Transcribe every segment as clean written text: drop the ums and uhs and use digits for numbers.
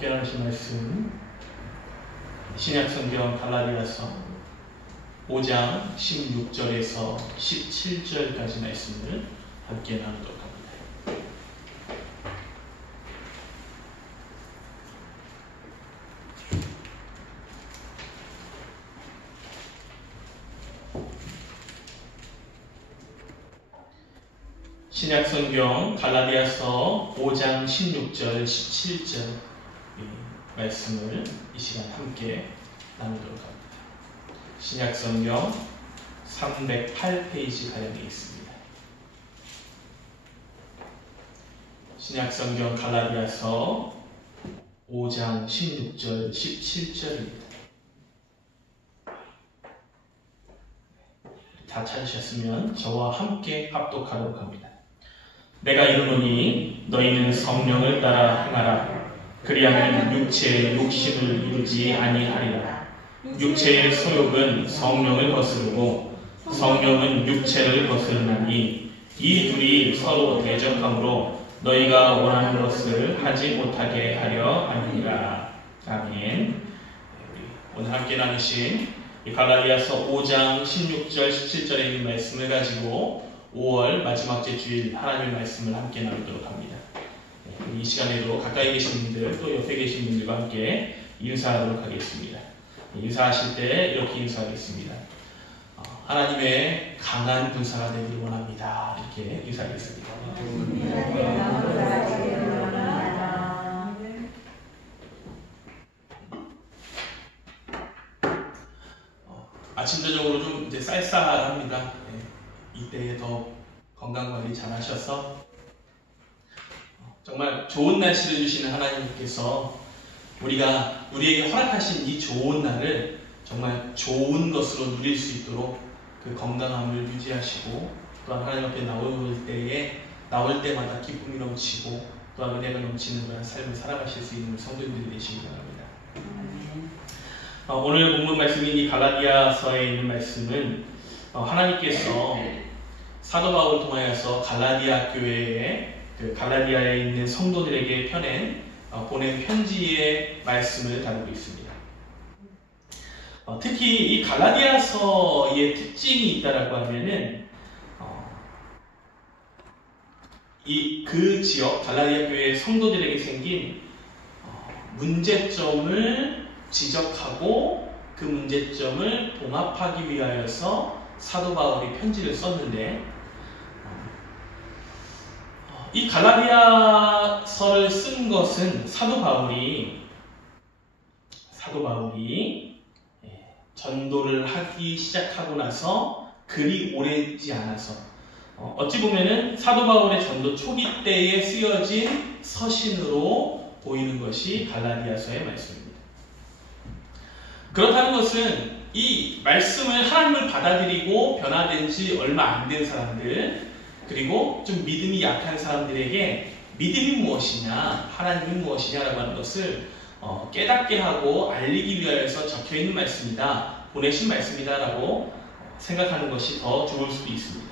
함께 하신 말씀 신약성경 갈라디아서 5장 16절에서 17절까지 말씀을 함께 나누도록 합니다. 신약성경 갈라디아서 5장 16절 17절 말씀을 이 시간 함께 나누도록 합니다. 신약성경 308페이지 가량에 있습니다. 신약성경 갈라디아서 5장 16절 17절입니다. 다 찾으셨으면 저와 함께 합독하도록 합니다. 내가 이르노니 너희는 성령을 따라 행하라. 그리하면 육체의 욕심을 이루지 아니하리라. 육체의 소욕은 성령을 거스르고 성령은 육체를 거스르나니 이 둘이 서로 대적함으로 너희가 원하는 것을 하지 못하게 하려 함이니라. 아멘. 오늘 함께 나누신 갈라디아서 5장 16절 17절에 있는 말씀을 가지고 5월 마지막 주일 하나님의 말씀을 함께 나누도록 합니다. 이 시간에도 가까이 계신 분들 또 옆에 계신 분들과 함께 인사하도록 하겠습니다. 인사하실 때 이렇게 인사하겠습니다. 하나님의 강한 군사가 되기를 원합니다. 이렇게 인사하겠습니다. 아침 저녁으로 좀 이제 쌀쌀합니다. 이때에 더 건강관리 잘 하셔서 정말 좋은 날씨를 주시는 하나님께서 우리에게 허락하신 이 좋은 날을 정말 좋은 것으로 누릴 수 있도록 그 건강함을 유지하시고 또한 하나님 앞에 나올 때마다 기쁨이 넘치고 또한 은혜가 넘치는 그런 삶을 살아가실 수 있는 성도님들이 되시기 바랍니다. 오늘 본문 말씀인 이 갈라디아서에 있는 말씀은 하나님께서 사도 바울을 통하여서 갈라디아 교회에 갈라디아에 있는 성도들에게 보낸 편지의 말씀을 다루고 있습니다. 특히 이 갈라디아서의 특징이 있다라고 하면은 그 지역 갈라디아 교회의 성도들에게 생긴 문제점을 지적하고 그 문제점을 봉합하기 위하여서 사도 바울이 편지를 썼는데 이 갈라디아서를 쓴 것은 사도 바울이 전도를 하기 시작하고 나서 그리 오래지 않아서 어찌 보면은 사도 바울의 전도 초기 때에 쓰여진 서신으로 보이는 것이 갈라디아서의 말씀입니다. 그렇다는 것은 이 말씀을 하나님을 받아들이고 변화된 지 얼마 안 된 사람들 그리고 좀 믿음이 약한 사람들에게 믿음이 무엇이냐, 하나님이 무엇이냐라고 하는 것을 깨닫게 하고 알리기 위하여서 적혀있는 말씀이다, 보내신 말씀이다라고 생각하는 것이 더 좋을 수도 있습니다.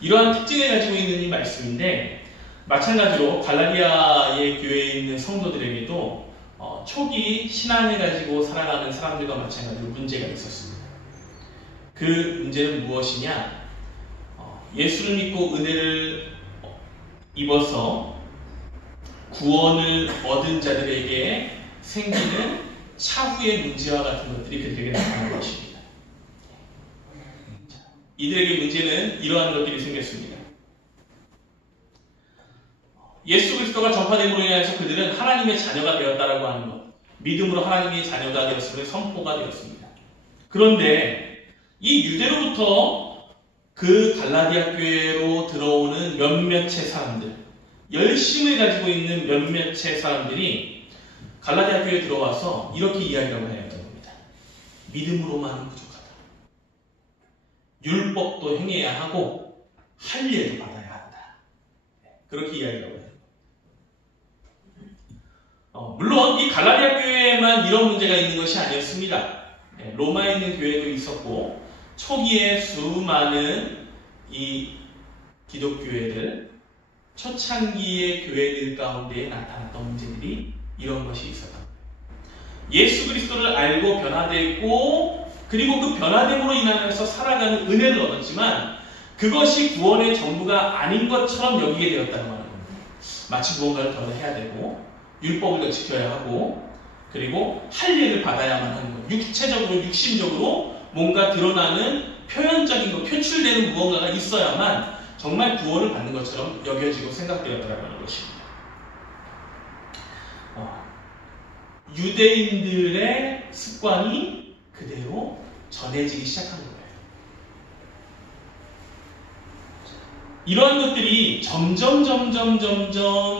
이러한 특징을 가지고 있는 이 말씀인데 마찬가지로 갈라디아의 교회에 있는 성도들에게도 초기 신앙을 가지고 살아가는 사람들과 마찬가지로 문제가 있었습니다. 그 문제는 무엇이냐? 예수를 믿고 은혜를 입어서 구원을 얻은 자들에게 생기는 차후의 문제와 같은 것들이 그들에게 나타나는 것입니다. 이들에게 문제는 이러한 것들이 생겼습니다. 예수 그리스도가 전파됨으로 인해서 그들은 하나님의 자녀가 되었다라고 하는 것, 믿음으로 하나님의 자녀가 되었음을 선포가 되었습니다. 그런데 이 유대로부터 그 갈라디아 교회로 들어오는 몇몇의 사람들, 열심을 가지고 있는 몇몇의 사람들이 갈라디아 교회에 들어와서 이렇게 이야기하고 다녔던 겁니다. 믿음으로만은 부족하다. 율법도 행해야 하고 할례도 받아야 한다. 그렇게 이야기하고 다녔습니다. 물론 이 갈라디아 교회에만 이런 문제가 있는 것이 아니었습니다. 로마에 있는 교회도 있었고 초기에 수많은 이 기독교회들 초창기의 교회들 가운데 나타났던 문제들이 이런 것이 있었던 거예요. 예수 그리스도를 알고 변화되고 그리고 그 변화됨으로 인하여서 살아가는 은혜를 얻었지만 그것이 구원의 전부가 아닌 것처럼 여기게 되었다는 말입니다. 마치 무언가를 더 해야 되고 율법을 더 지켜야 하고 그리고 할 일을 받아야만 하는 것. 육체적으로 육신적으로 뭔가 드러나는 표현적인 것, 표출되는 무언가가 있어야만 정말 구원을 받는 것처럼 여겨지고 생각되었다는 것입니다. 유대인들의 습관이 그대로 전해지기 시작한 거예요. 이러한 것들이 점점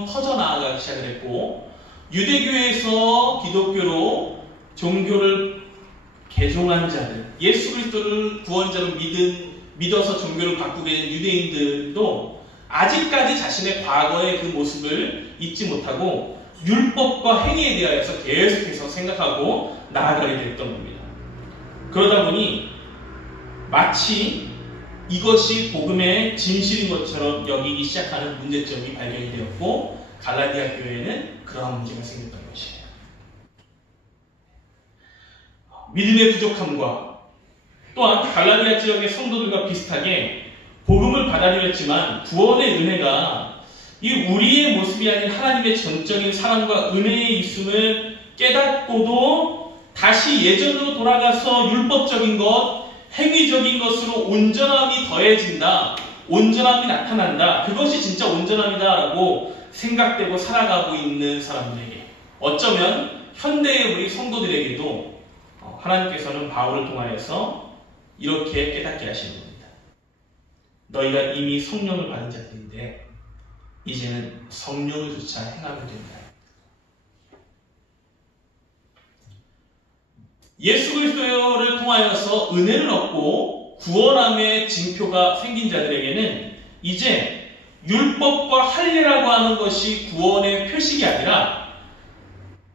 퍼져나가기 시작을 했고 유대교에서 기독교로 종교를 개종한 자들, 예수 그리스도를 구원자로 믿어서 종교를 바꾸게 된 유대인들도 아직까지 자신의 과거의 그 모습을 잊지 못하고 율법과 행위에 대하여서 계속해서 생각하고 나아가게 됐던 겁니다. 그러다 보니 마치 이것이 복음의 진실인 것처럼 여기기 시작하는 문제점이 발견이 되었고 갈라디아 교회에는 그러한 문제가 생겼던 것이에요. 믿음의 부족함과 또한 갈라디아 지역의 성도들과 비슷하게 복음을 받아들였지만 구원의 은혜가 이 우리의 모습이 아닌 하나님의 전적인 사랑과 은혜의 있음을 깨닫고도 다시 예전으로 돌아가서 율법적인 것, 행위적인 것으로 온전함이 더해진다, 온전함이 나타난다, 그것이 진짜 온전함이다라고 생각되고 살아가고 있는 사람들에게, 어쩌면 현대의 우리 성도들에게도 하나님께서는 바울을 통하여서 이렇게 깨닫게 하시는 겁니다. 너희가 이미 성령을 받은 자들인데 이제는 성령을 조차 행하면 된다. 예수 그리스도를 통하여서 은혜를 얻고 구원함의 징표가 생긴 자들에게는 이제 율법과 할례라고 하는 것이 구원의 표식이 아니라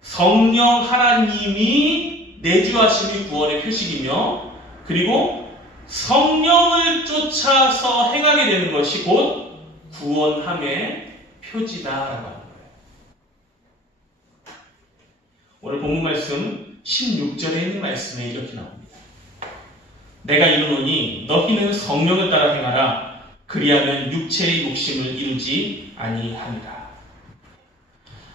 성령 하나님이 내주하심이 구원의 표식이며 그리고 성령을 쫓아서 행하게 되는 것이 곧 구원함의 표지다라고 하는 거예요. 오늘 본문 말씀 16절에 있는 말씀에 이렇게 나옵니다. 내가 이르노니 너희는 성령을 따라 행하라. 그리하면 육체의 욕심을 이루지 아니하니라.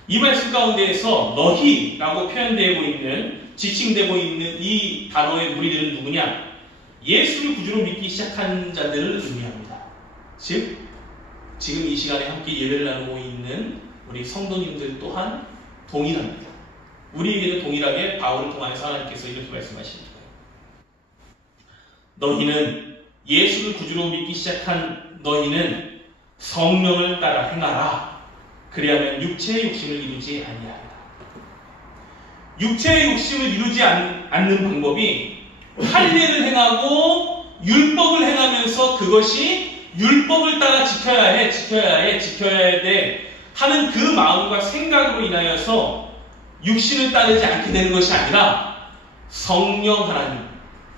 이 말씀 가운데에서 너희라고 표현되고 있는, 지칭되고 있는 이 단어의 무리들은 누구냐? 예수를 구주로 믿기 시작한 자들을 의미합니다. 즉 지금 이 시간에 함께 예배를 나누고 있는 우리 성도님들 또한 동일합니다. 우리에게도 동일하게 바울을 통하여서 하나님께서 이렇게 말씀하십니다. 너희는 예수를 구주로 믿기 시작한 너희는 성령을 따라 행하라. 그리하면 육체의 욕심을 이루지 아니하리라. 육체의 욕심을 이루지 않는 방법이 할례를 행하고 율법을 행하면서 그것이 율법을 따라 지켜야 돼 하는 그 마음과 생각으로 인하여서 육신을 따르지 않게 되는 것이 아니라 성령 하나님,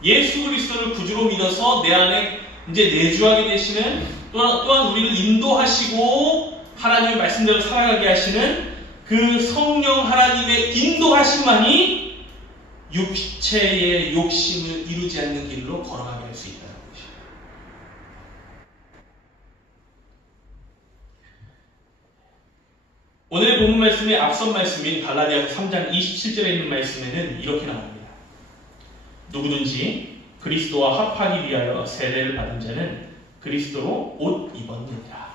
예수 그리스도를 구주로 믿어서 내 안에 이제 내주하게 되시는 또한 우리를 인도하시고 하나님의 말씀대로 살아가게 하시는 그 성령 하나님의 인도하심만이 육체의 욕심을 이루지 않는 길로 걸어가게 할 수 있다는 것입니다. 오늘의 본문 말씀의 앞선 말씀인 갈라디아서 3장 27절에 있는 말씀에는 이렇게 나옵니다. 누구든지 그리스도와 합하기 위하여 세례를 받은 자는 그리스도로 옷 입었느니라.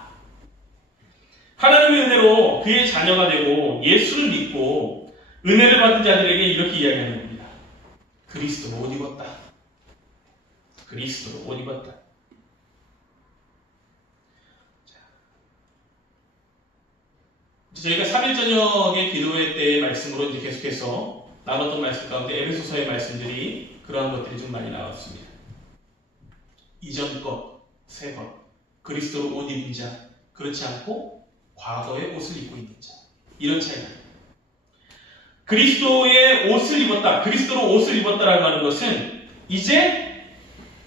하나님의 은혜로 그의 자녀가 되고 예수를 믿고 은혜를 받은 자들에게 이렇게 이야기하는 겁니다. 그리스도로 옷 입었다. 그리스도로 옷 입었다. 저희가 3일 저녁의 기도회 때의 말씀으로 이제 계속해서 나눴던 말씀 가운데 에베소서의 말씀들이 그러한 것들이 좀 많이 나왔습니다. 이전 것, 새 것, 그리스도로 옷 입은 자, 그렇지 않고 과거의 옷을 입고 있는 자, 이런 차이가. 그리스도의 옷을 입었다, 그리스도로 옷을 입었다라고 하는 것은 이제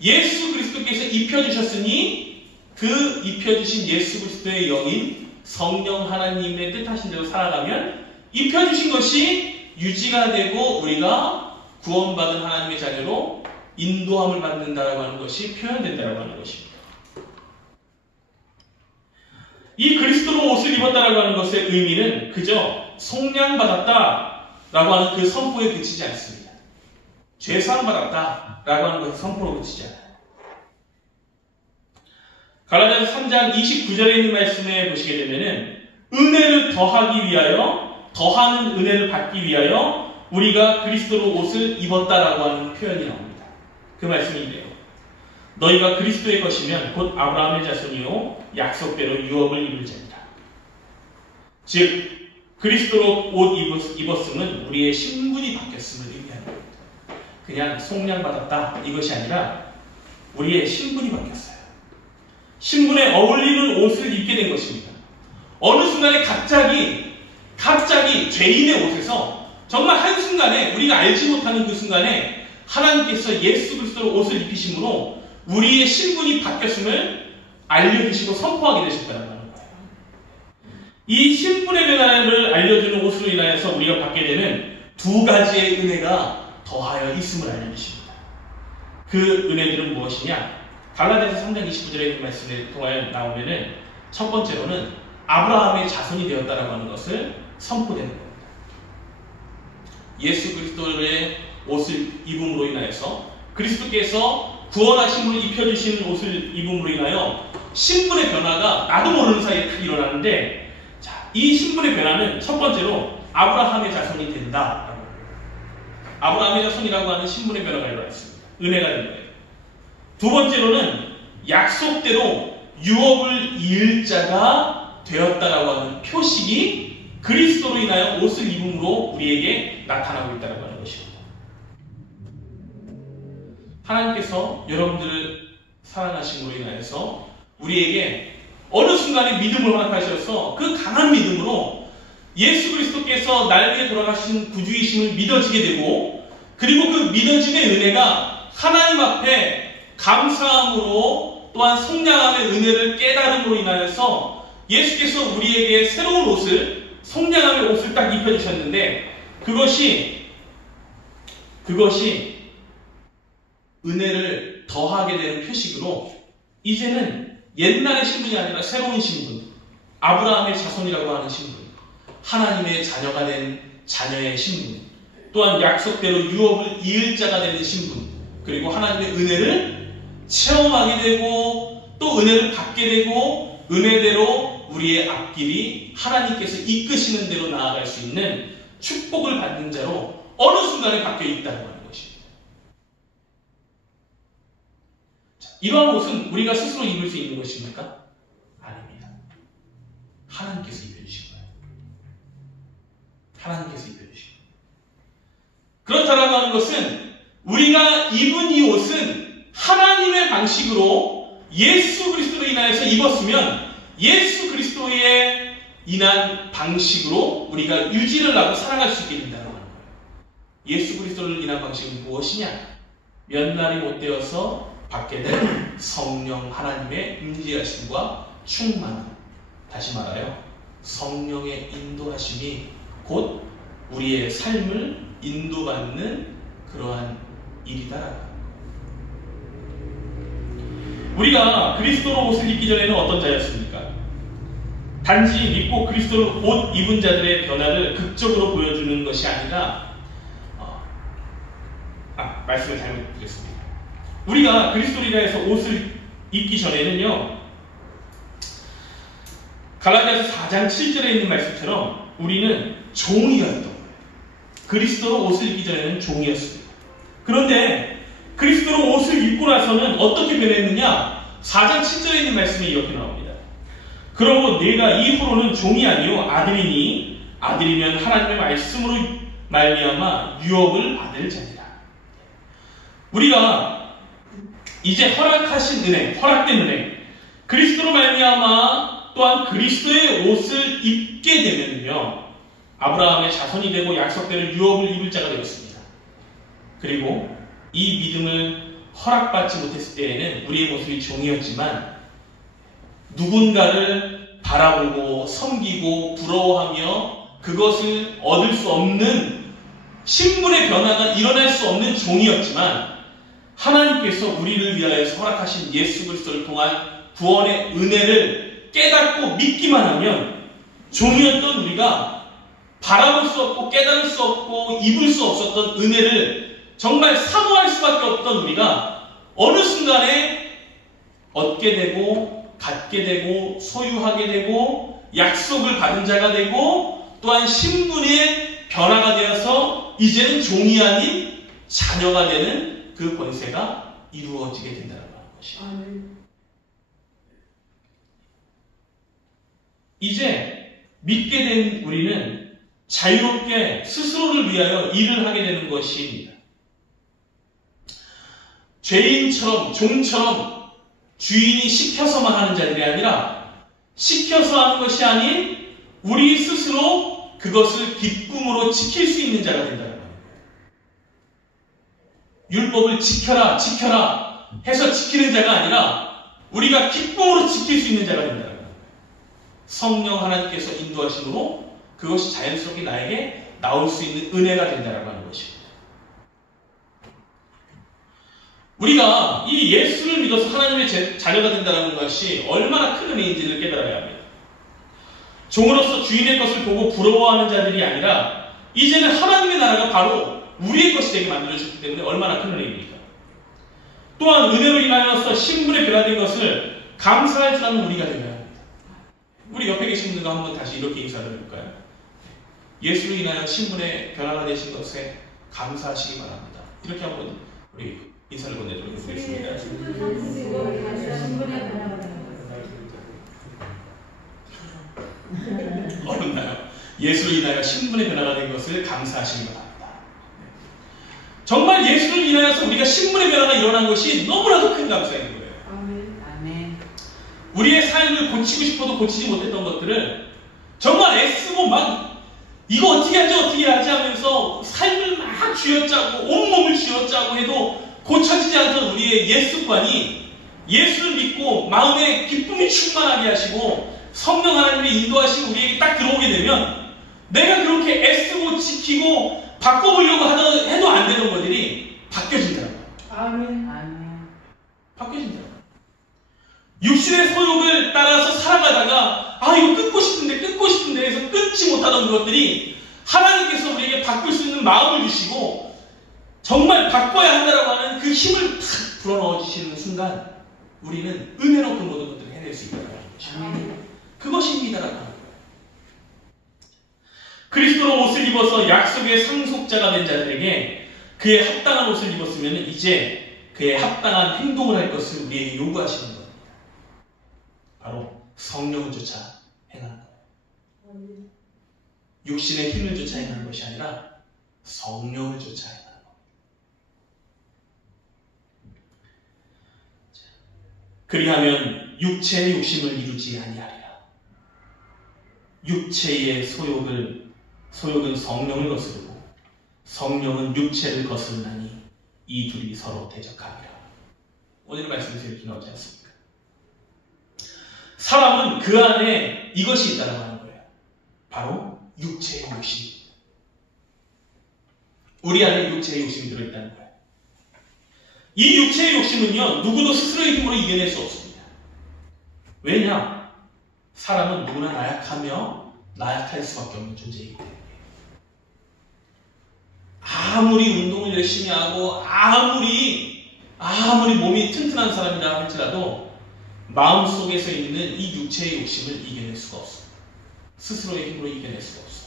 예수 그리스도께서 입혀주셨으니 그 입혀주신 예수 그리스도의 영인 성령 하나님의 뜻하신 대로 살아가면 입혀주신 것이 유지가 되고 우리가 구원받은 하나님의 자녀로 인도함을 받는다라고 하는 것이 표현된다라고 하는 것입니다. 이 그리스도로 옷을 입었다라고 하는 것의 의미는 그저 속량받았다라고 하는 그 선포에 그치지 않습니다. 죄사함받았다라고 하는 것의 선포로 그치지 않아요. 갈라디아서 3장 29절에 있는 말씀에 보시게 되면은 은혜를 더하기 위하여, 더하는 은혜를 받기 위하여 우리가 그리스도로 옷을 입었다라고 하는 표현이 나옵니다. 그 말씀이 이래요. 너희가 그리스도의 것이면 곧 아브라함의 자손이요 약속대로 유업을 입을 자니라. 즉 그리스도로 옷 입었음은 우리의 신분이 바뀌었음을 의미하는 겁니다. 그냥 속량받았다 이것이 아니라 우리의 신분이 바뀌었어요. 신분에 어울리는 옷을 입게 된 것입니다. 어느 순간에 갑자기 죄인의 옷에서 정말 한순간에 우리가 알지 못하는 그 순간에 하나님께서 예수 그리스도로 옷을 입히심으로 우리의 신분이 바뀌었음을 알려주시고 선포하게 되셨다는 거예요. 이 신분의 변화를 알려주는 옷으로 인하여서 우리가 받게 되는 두 가지의 은혜가 더하여 있음을 알려주십니다. 그 은혜들은 무엇이냐? 갈라디아서 3장 29절에 있는 말씀에 통하여 나오면은 첫 번째로는 아브라함의 자손이 되었다라고 하는 것을 선포되는 겁니다. 예수 그리스도의 옷을 입음으로 인하여서 그리스도께서 구원하심으로 입혀주시는 옷을 입음으로 인하여 신분의 변화가 나도 모르는 사이에 딱 일어나는데, 자, 이 신분의 변화는 첫 번째로 아브라함의 자손이 된다. 아브라함의 자손이라고 하는 신분의 변화가 일어났습니다. 은혜가 된 거예요. 두 번째로는 약속대로 유업을 이을 자가 되었다라고 하는 표식이 그리스도로 인하여 옷을 입음으로 우리에게 나타나고 있다는 하는 것입니다. 하나님께서 여러분들을 사랑하심으로 인하여서 우리에게 어느 순간에 믿음을 허락하셔서 그 강한 믿음으로 예수 그리스도께서 날 위해 돌아가신 구주이심을 믿어지게 되고, 그리고 그 믿어짐의 은혜가 하나님 앞에 감사함으로 또한 속량함의 은혜를 깨달음으로 인하여서 예수께서 우리에게 새로운 옷을, 속량함의 옷을 딱 입혀주셨는데, 그것이 은혜를 더하게 되는 표식으로 이제는 옛날의 신분이 아니라 새로운 신분, 아브라함의 자손이라고 하는 신분, 하나님의 자녀가 된 자녀의 신분, 또한 약속대로 유업을 이을 자가 되는 신분, 그리고 하나님의 은혜를 체험하게 되고 또 은혜를 받게 되고 은혜대로 우리의 앞길이 하나님께서 이끄시는 대로 나아갈 수 있는 축복을 받는 자로 어느 순간에 바뀌어 있다는 것입니다. 자, 이러한 옷은 우리가 스스로 입을 수 있는 것입니까? 아닙니다. 하나님께서 입혀주신 거예요. 하나님께서 입혀주신 거예요. 그렇다라고 하는 것은 우리가 입은 이 옷은 하나님의 방식으로 예수 그리스도로 인하여서 입었으면 예수 그리스도에 인한 방식으로 우리가 유지를 하고 살아갈 수 있게 된다는 거예요. 예수 그리스도를 인한 방식은 무엇이냐? 몇 날이 못 되어서 받게 된 성령 하나님의 임재하심과 충만함. 다시 말하여 성령의 인도하심이 곧 우리의 삶을 인도받는 그러한 일이다라고. 우리가 그리스도로 옷을 입기 전에는 어떤 자였습니까? 단지 믿고 그리스도로 옷 입은 자들의 변화를 극적으로 보여주는 것이 아니라 말씀을 잘못드렸습니다. 우리가 그리스도로 인하여서 옷을 입기 전에는요, 갈라디아서 4장 7절에 있는 말씀처럼 우리는 종이었던 거예요. 그리스도로 옷을 입기 전에는 종이었습니다. 그런데 그리스도로 옷을 입고 나서는 어떻게 변했느냐? 4장 7절에 있는 말씀이 이렇게 나옵니다. 그러고 내가 이후로는 종이 아니요 아들이니 아들이면 하나님의 말씀으로 말미암아 유업을 받을 자니라. 우리가 이제 허락된 은혜, 그리스도로 말미암아 또한 그리스도의 옷을 입게 되면요, 아브라함의 자손이 되고 약속대로 유업을 입을 자가 되었습니다. 그리고 이 믿음을 허락받지 못했을 때에는 우리의 모습이 종이었지만 누군가를 바라보고 섬기고 부러워하며 그것을 얻을 수 없는 신분의 변화가 일어날 수 없는 종이었지만 하나님께서 우리를 위하여서 허락하신 예수 그리스도를 통한 구원의 은혜를 깨닫고 믿기만 하면 종이었던 우리가 바라볼 수 없고 깨달을 수 없고 입을 수 없었던 은혜를 정말 사모할 수밖에 없던 우리가 어느 순간에 얻게 되고 갖게 되고 소유하게 되고 약속을 받은 자가 되고 또한 신분의 변화가 되어서 이제는 종이 아닌 자녀가 되는 그 권세가 이루어지게 된다는 것이에요. 이제 믿게 된 우리는 자유롭게 스스로를 위하여 일을 하게 되는 것입니다. 죄인처럼 종처럼 주인이 시켜서만 하는 자들이 아니라 시켜서 하는 것이 아닌 우리 스스로 그것을 기쁨으로 지킬 수 있는 자가 된다는 거예요. 율법을 지켜라 지켜라 해서 지키는 자가 아니라 우리가 기쁨으로 지킬 수 있는 자가 된다는 거예요. 성령 하나님께서 인도하심으로 그것이 자연스럽게 나에게 나올 수 있는 은혜가 된다라고 하는 것입니다. 우리가 이 예수를 믿어서 하나님의 자녀가 된다는 것이 얼마나 큰 은혜인지를 깨달아야 합니다. 종으로서 주인의 것을 보고 부러워하는 자들이 아니라 이제는 하나님의 나라가 바로 우리의 것이 되게 만들어졌기 때문에 얼마나 큰 은혜입니까? 또한 은혜로 인하여서 신분에 변화된 것을 감사할 줄 아는 우리가 되어야 합니다. 우리 옆에 계신 분들과 한번 다시 이렇게 인사를 해볼까요? 예수로 인하여 신분의 변화가 되신 것에 감사하시기 바랍니다. 이렇게 한번 우리 인사를 건네도록 하겠습니다. 어렵나요? 예수로 인하여 신분의 변화가 된 것을 감사하시기 바랍니다. 정말 예수를 인하여서 우리가 신분의 변화가 일어난 것이 너무나도 큰 감사인 거예요. 아멘. 우리의 삶을 고치고 싶어도 고치지 못했던 것들을 정말 애쓰고 막 이거 어떻게 하지 하면서 삶을 막 쥐어짜고 온몸을 쥐어짜고 해도 고쳐지지 않던 우리의 옛 습관이 예수를 믿고 마음에 기쁨이 충만하게 하시고 성령 하나님의 인도하시고 우리에게 딱 들어오게 되면 내가 그렇게 애쓰고 지키고 바꿔보려고 해도 안 되는 것들이 바뀌어진다는 거예요. 아멘. 바뀌어진다는 거예요. 육신의 소욕을 따라서 살아가다가 이거 끊고 싶은데 해서 끊지 못하던 것들이 하나님께서 우리에게 바꿀 수 있는 마음을 주시고 정말 바꿔야 한다라고 하는 그 힘을 탁 불어넣어 주시는 순간 우리는 은혜로 그 모든 것들을 해낼 수 있다는 거죠. 그것이 힘이다라고 하는 거예요. 그리스도로 옷을 입어서 약속의 상속자가 된 자들에게 그의 합당한 옷을 입었으면 이제 그의 합당한 행동을 할 것을 우리에게 요구하시는 겁니다. 바로 성령을 쫓아 행하는 거예요. 육신의 힘을 쫓아 행하는 것이 아니라 성령을 쫓아 행하는 거예요. 그리하면 육체의 욕심을 이루지 아니하리라. 육체의 소욕은 성령을 거스르고 성령은 육체를 거스르나니 이 둘이 서로 대적하리라. 오늘 말씀에서 이렇게 나오지 않습니까? 사람은 그 안에 이것이 있다고 하는 거예요. 바로 육체의 욕심입니다. 우리 안에 육체의 욕심이 들어있다는 거예요. 이 육체의 욕심은요, 누구도 스스로의 힘으로 이겨낼 수 없습니다. 왜냐? 사람은 누구나 나약하며 나약할 수밖에 없는 존재이기 때문에. 아무리 운동을 열심히 하고 아무리 몸이 튼튼한 사람이라 할지라도 마음속에서 있는 이 육체의 욕심을 이겨낼 수가 없습니다. 스스로의 힘으로 이겨낼 수가 없어요.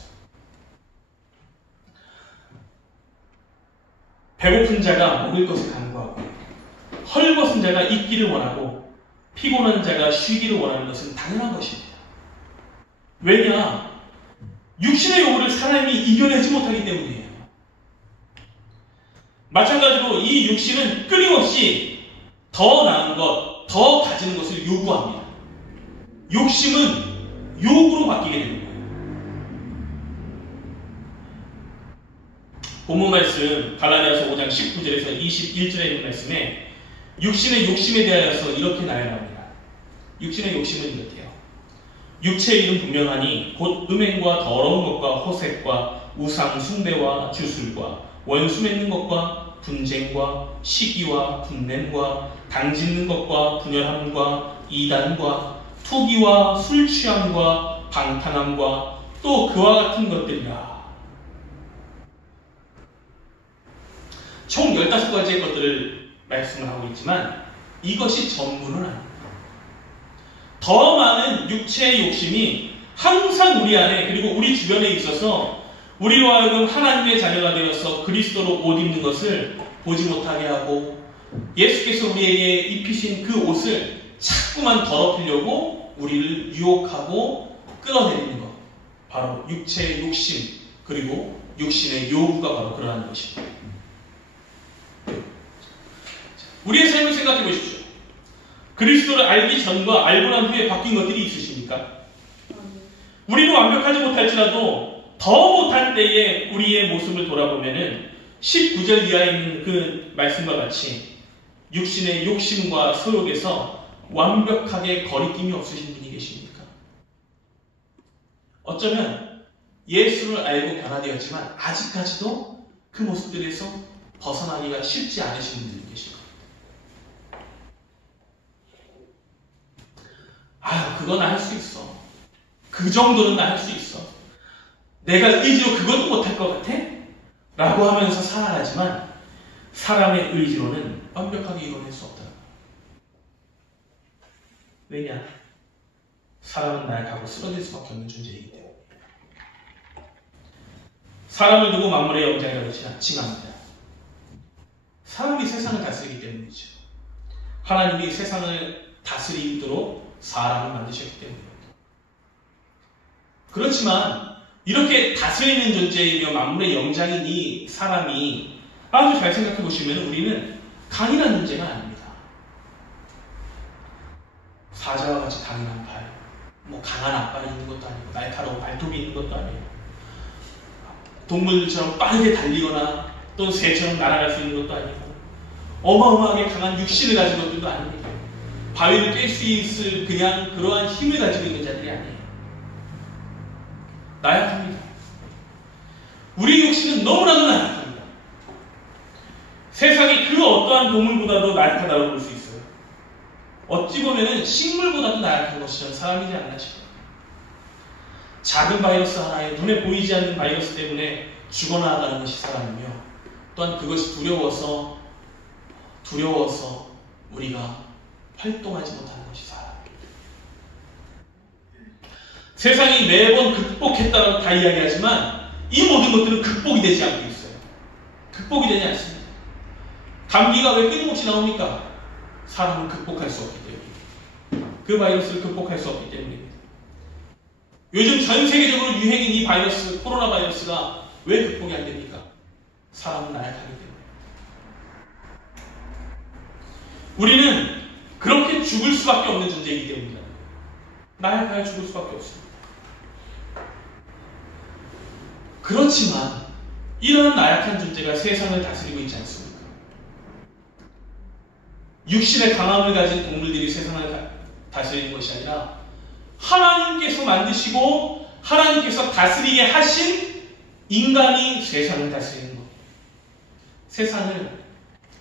배고픈 자가 먹을 것을 간구하고 헐벗은 자가 입기를 원하고 피곤한 자가 쉬기를 원하는 것은 당연한 것입니다. 왜냐? 육신의 요구를 사람이 이겨내지 못하기 때문이에요. 마찬가지로 이 육신은 끊임없이 더 나은 것, 더 가지는 것을 요구합니다. 욕심은 욕으로 바뀌게 되는 거예요. 본문 말씀 갈라디아서 5장 19절에서 21절에 있는 말씀에 육신의 욕심에 대하여서 이렇게 나열합니다. 육신의 욕심은 이렇대요. 육체의 일은 분명하니 곧 음행과 더러운 것과 호색과 우상 숭배와 주술과 원수 맺는 것과 분쟁과 시기와 분냄과 당짓는 것과 분열함과 이단과 투기와 술 취함과 방탕함과 또 그와 같은 것들이라. 총 15가지의 것들을 말씀을 하고 있지만 이것이 전부는 아닙니다. 더 많은 육체의 욕심이 항상 우리 안에 그리고 우리 주변에 있어서 우리로 하여금 하나님의 자녀가 되어서 그리스도로 옷 입는 것을 보지 못하게 하고 예수께서 우리에게 입히신 그 옷을 자꾸만 더럽히려고 우리를 유혹하고 끌어내리는 것. 바로 육체의 욕심 그리고 육신의 요구가 바로 그러한 것입니다. 우리의 삶을 생각해 보십시오. 그리스도를 알기 전과 알고 난 후에 바뀐 것들이 있으십니까? 우리는 완벽하지 못할지라도 더 못할 때에 우리의 모습을 돌아보면은 19절 이하에 있는 그 말씀과 같이 육신의 욕심과 소욕에서 완벽하게 거리낌이 없으신 분이 계십니까? 어쩌면 예수를 알고 변화되었지만 아직까지도 그 모습들에서 벗어나기가 쉽지 않으신 분들이 계실 겁니다. 아유, 그건 나 할 수 있어. 그 정도는 나 할 수 있어. 내가 의지로 그것도 못할 것 같아? 라고 하면서 살아가지만 사람의 의지로는 완벽하게 이뤄낼 수 없다. 왜냐? 사람은 나약하고 쓰러질 수밖에 없는 존재이기 때문에. 사람을 두고 만물의 영장이라고 칭합니다. 사람이 세상을 다스리기 때문이죠. 하나님이 세상을 다스리도록 사람을 만드셨기 때문입니다. 그렇지만 이렇게 다스리는 존재이며 만물의 영장인 이 사람이 아주 잘 생각해 보시면 우리는 강인한 존재가 아닙니다. 사자와 같이 강인한 팔, 강한 앞발이 있는 것도 아니고 날카로운 발톱이 있는 것도 아니고 동물처럼 빠르게 달리거나 또는 새처럼 날아갈 수 있는 것도 아니고 어마어마하게 강한 육신을 가진 것들도 아닙니다. 바위를 깰 수 있을 그냥 그러한 힘을 가지고 있는 자들이 아니에요. 나약합니다. 우리 육신은 너무나도 나약합니다. 세상이 그 어떠한 동물보다도 나약하다고 볼 수 있어요. 어찌 보면 식물보다도 나약한 것이 전 사람이지 않나 싶어요. 작은 바이러스 하나에 눈에 보이지 않는 바이러스 때문에 죽어나가는 것이 사람이며 또한 그것이 두려워서 우리가 활동하지 못하는 것이 사람입니다. 세상이 매번 극복했다고 다 이야기하지만 이 모든 것들은 극복이 되지 않고 있어요. 극복이 되지 않습니다. 감기가 왜 끊임없이 나옵니까? 사람은 극복할 수 없기 때문에. 그 바이러스를 극복할 수 없기 때문입니다. 요즘 전 세계적으로 유행인 이 바이러스, 코로나 바이러스가 왜 극복이 안 됩니까? 사람은 나약하기 때문에. 우리는 그렇게 죽을 수밖에 없는 존재이기 때문입니다. 나약하여 죽을 수밖에 없습니다. 그렇지만 이런 나약한 존재가 세상을 다스리고 있지 않습니까? 육신의 강함을 가진 동물들이 세상을 다스리는 것이 아니라 하나님께서 만드시고 하나님께서 다스리게 하신 인간이 세상을 다스리는 것. 세상을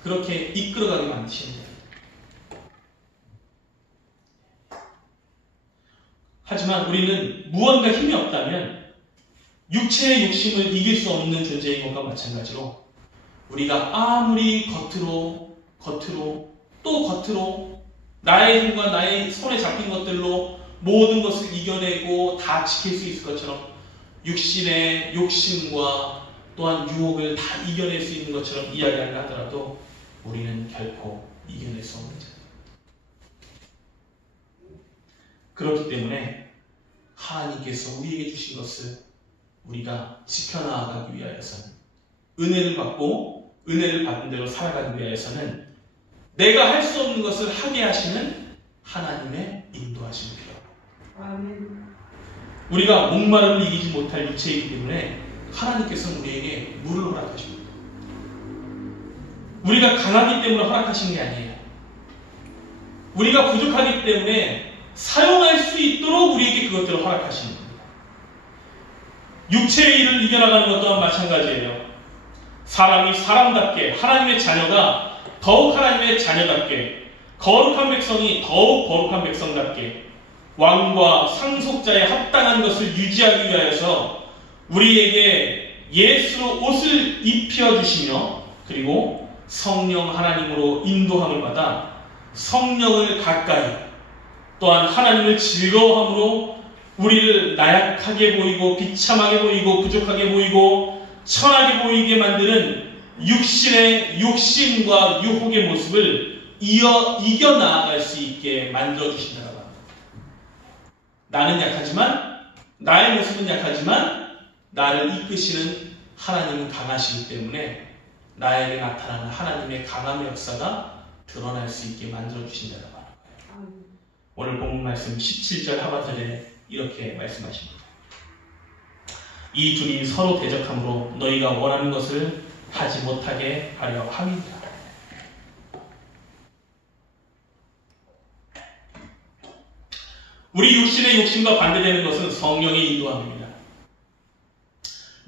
그렇게 이끌어가게 만드시는 거예요. 하지만 우리는 무언가 힘이 없다면 육체의 욕심을 이길 수 없는 존재인 것과 마찬가지로 우리가 아무리 겉으로 나의 힘과 나의 손에 잡힌 것들로 모든 것을 이겨내고 다 지킬 수 있을 것처럼 육신의 욕심과 또한 유혹을 다 이겨낼 수 있는 것처럼 이야기한다 하더라도 우리는 결코 이겨낼 수 없는 자입니다. 그렇기 때문에 하나님께서 우리에게 주신 것을 우리가 지켜나가기 위하여서는 은혜를 받고 은혜를 받은 대로 살아가기 위하여서는 내가 할 수 없는 것을 하게 하시는 하나님의 인도하심이 필요합니다. 우리가 목마름을 이기지 못할 육체이기 때문에 하나님께서는 우리에게 물을 허락하십니다. 우리가 강하기 때문에 허락하신 게 아니에요. 우리가 부족하기 때문에 사용할 수 있도록 우리에게 그것들을 허락하시는 겁니다. 육체의 일을 이겨나가는 것 또한 마찬가지예요. 사람이 사람답게, 하나님의 자녀가 더욱 하나님의 자녀답게, 거룩한 백성이 더욱 거룩한 백성답게 왕과 상속자에 합당한 것을 유지하기 위하여서 우리에게 예수로 옷을 입혀주시며 그리고 성령 하나님으로 인도함을 받아 성령을 가까이, 또한 하나님을 즐거워함으로 우리를 나약하게 보이고 비참하게 보이고 부족하게 보이고 천하게 보이게 만드는 육신의 욕심과 유혹의 모습을 이겨나갈 수 있게 만들어주신다고 합니다. 나는 약하지만, 나의 모습은 약하지만 나를 이끄시는 하나님은 강하시기 때문에 나에게 나타나는 하나님의 강함의 역사가 드러날 수 있게 만들어주신다고 합니다. 오늘 본문 말씀 17절 하반절에 이렇게 말씀하십니다. 이 둘이 서로 대적함으로 너희가 원하는 것을 하지 못하게 하려 함이니라. 우리 육신의 욕심과 반대되는 것은 성령의 인도함입니다.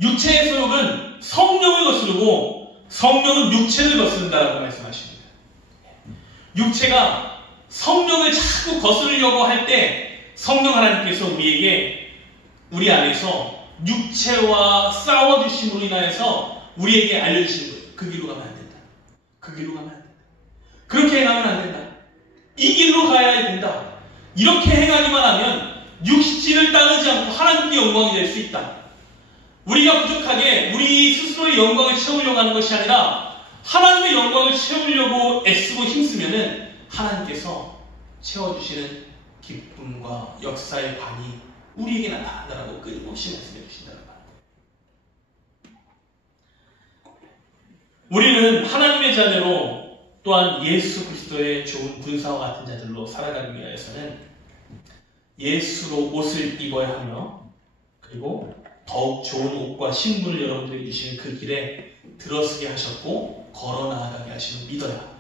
육체의 소욕은 성령을 거스르고 성령은 육체를 거스른다라고 말씀하십니다. 육체가 성령을 자꾸 거스르려고 할 때 성령 하나님께서 우리 안에서 육체와 싸워주심으로 인하여서 우리에게 알려주시는 거예요. 그 길로 가면 안 된다. 그 길로 가면 안 된다. 그렇게 행하면 안 된다. 이 길로 가야 된다. 이렇게 행하기만 하면 육신을 따르지 않고 하나님께 영광이 될 수 있다. 우리가 부족하게 우리 스스로의 영광을 채우려고 하는 것이 아니라 하나님의 영광을 채우려고 애쓰고 힘쓰면은 하나님께서 채워주시는 기쁨과 역사의 반이 우리에게 나타난다라고 끊임없이 말씀해 주신다는 말. 우리는 하나님의 자녀로 또한 예수 그리스도의 좋은 군사와 같은 자들로 살아가기 위해서는 예수로 옷을 입어야 하며 그리고 더욱 좋은 옷과 신분을 여러분들이 주시는 그 길에 들어서게 하셨고 걸어 나아가게 하시는 믿어야 합니다.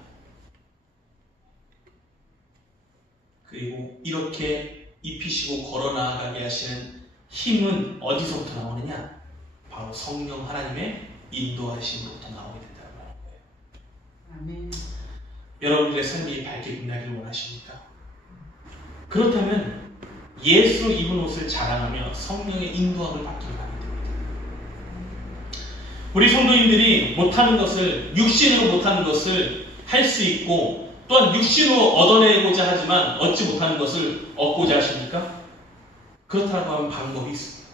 그리고 이렇게 입히시고 걸어 나아가게 하시는 힘은 어디서부터 나오느냐? 바로 성령 하나님의 인도하심으로부터 나오게 된다는 거예요. 아멘. 여러분들의 삶이 밝게 빛나기를 원하십니까? 그렇다면 예수로 입은 옷을 자랑하며 성령의 인도함을 받기를 바랍니다. 우리 성도님들이 못하는 것을, 육신으로 못하는 것을 할 수 있고 또한 육신으로 얻어내고자 하지만 얻지 못하는 것을 얻고자 하십니까? 그렇다고 하면 방법이 있습니다.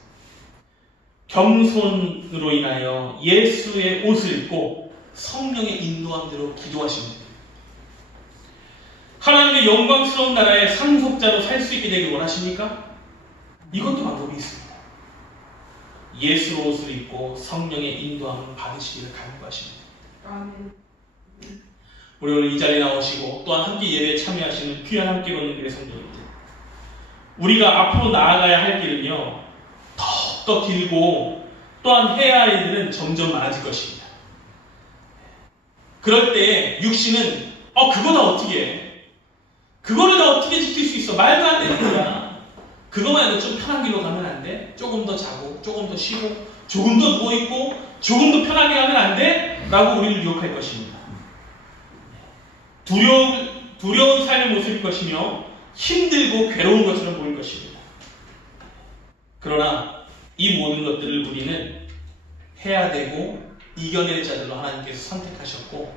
겸손으로 인하여 예수의 옷을 입고 성령의 인도함대로 기도하시면 됩니다. 하나님의 영광스러운 나라의 상속자로 살 수 있게 되길 원하십니까? 이것도 방법이 있습니다. 예수의 옷을 입고 성령의 인도함을 받으시기를 간구하십니다. 우리 오늘 이 자리에 나오시고 또한 함께 예배에 참여하시는 귀한 함께 걷는 길의 성도님들, 우리가 앞으로 나아가야 할 길은요 더욱더 길고 또한 해야 할 일들은 점점 많아질 것입니다. 그럴 때 육신은 그거 다 어떻게 해? 그거를 다 어떻게 지킬 수 있어? 말도 안 되는 거야. 그거 말고 좀 편한 길로 가면 안 돼? 조금 더 자고 조금 더 쉬고 조금 더 누워있고 조금 더 편하게 가면 안 돼? 라고 우리를 유혹할 것입니다. 두려운 삶을 모습일 것이며 힘들고 괴로운 것처럼 보일 것입니다. 그러나 이 모든 것들을 우리는 해야 되고 이겨낼 자들로 하나님께서 선택하셨고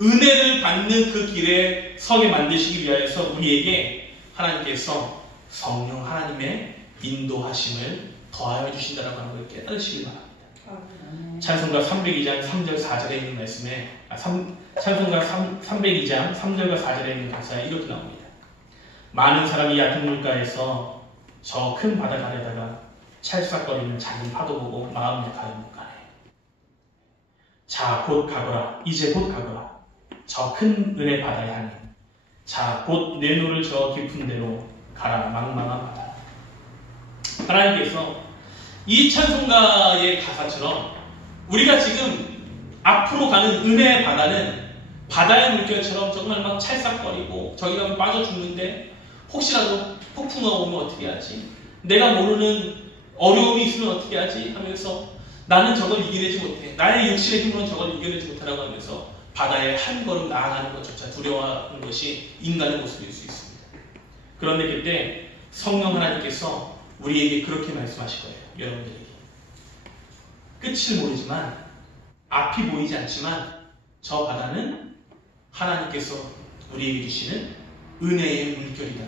은혜를 받는 그 길에 서게 만드시기 위하여서 우리에게 하나님께서 성령 하나님의 인도하심을 더하여 주신다라고 하는 걸 깨달으시기 바랍니다. 찬송가 302장 3절 4절에 있는 말씀에 찬송가 302장 3절과 4절에 있는 가사에 이렇게 나옵니다. 많은 사람이 얕은 물가에서 저 큰 바다 가려다가 찰싹거리는 작은 파도 보고 마음 약하여 못 가네. 자, 곧 가거라. 이제 곧 가거라. 저 큰 은혜 바다에 하니. 자, 곧 내 눈을 저 깊은 데로 가라. 망망한 바다. 하나님께서 이 찬송가의 가사처럼 우리가 지금 앞으로 가는 은혜의 바다는 바다의 물결처럼 정말 막 찰싹거리고 저기 가면 빠져 죽는데 혹시라도 폭풍우가 오면 어떻게 하지? 내가 모르는 어려움이 있으면 어떻게 하지? 하면서 나는 저걸 이겨내지 못해. 나의 육신의 힘으로는 저걸 이겨내지 못하라고 하면서 바다에 한 걸음 나아가는 것조차 두려워하는 것이 인간의 모습일 수 있습니다. 그런데 그때 성령 하나님께서 우리에게 그렇게 말씀하실 거예요. 여러분들에게. 끝을 모르지만, 앞이 보이지 않지만 저 바다는 하나님께서 우리에게 주시는 은혜의 물결이다.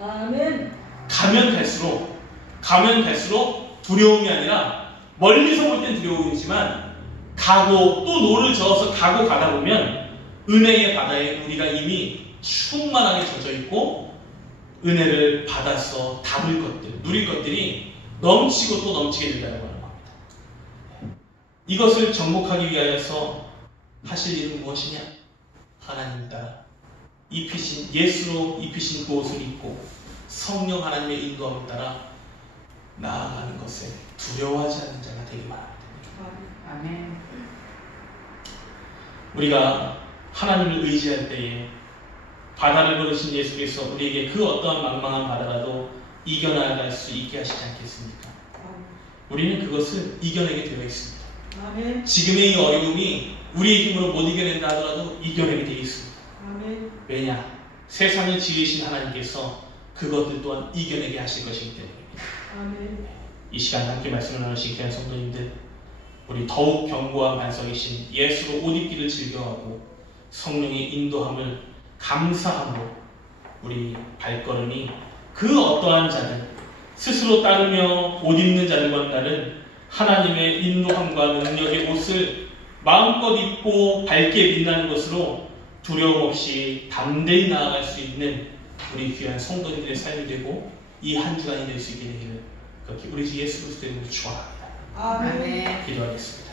아멘. 가면 갈수록 두려움이 아니라 멀리서 볼 땐 두려움이지만 가고 또 노를 저어서 가고 가다 보면 은혜의 바다에 우리가 이미 충만하게 젖어 있고 은혜를 받아서 담을 것들, 누릴 것들이 넘치고 또 넘치게 된다는 겁니다. 이것을 정복하기 위하여서 하실 일은 무엇이냐? 하나님 따라 예수로 입히신 그 옷을 입고 성령 하나님의 인도함을 따라 나아가는 것에 두려워하지 않는 자가 되기 바랍니다. 아멘. 우리가 하나님을 의지할 때에 바다를 걸으신 예수께서 우리에게 그 어떠한 망망한 바다라도 이겨나갈 수 있게 하시지 않겠습니까? 우리는 그것을 이겨내게 되어 있습니다. 아멘. 지금의 이 어려움이 우리의 힘으로 못 이겨낸다 하더라도 이겨내게 되어 있습니다. 아멘. 왜냐? 세상을 지으신 하나님께서 그것들 또한 이겨내게 하실 것이기 때문입니다. 아멘. 이 시간 함께 말씀을 나누신 귀한 성도님들, 우리 더욱 견고한 반석이신 예수로 옷 입기를 즐겨하고 성령의 인도함을 감사함으로 우리 발걸음이 그 어떠한 자들, 스스로 따르며 옷 입는 자들과는 다른 하나님의 인도함과 능력의 옷을 마음껏 입고 밝게 빛나는 것으로 두려움 없이 담대히 나아갈 수 있는 우리 귀한 성도님들의 삶이 되고 이 한 주간이 될 수 있게 되기를 그렇게 우리 주 예수 그리스도의 이름으로 축원합니다. 아멘. 기도하겠습니다.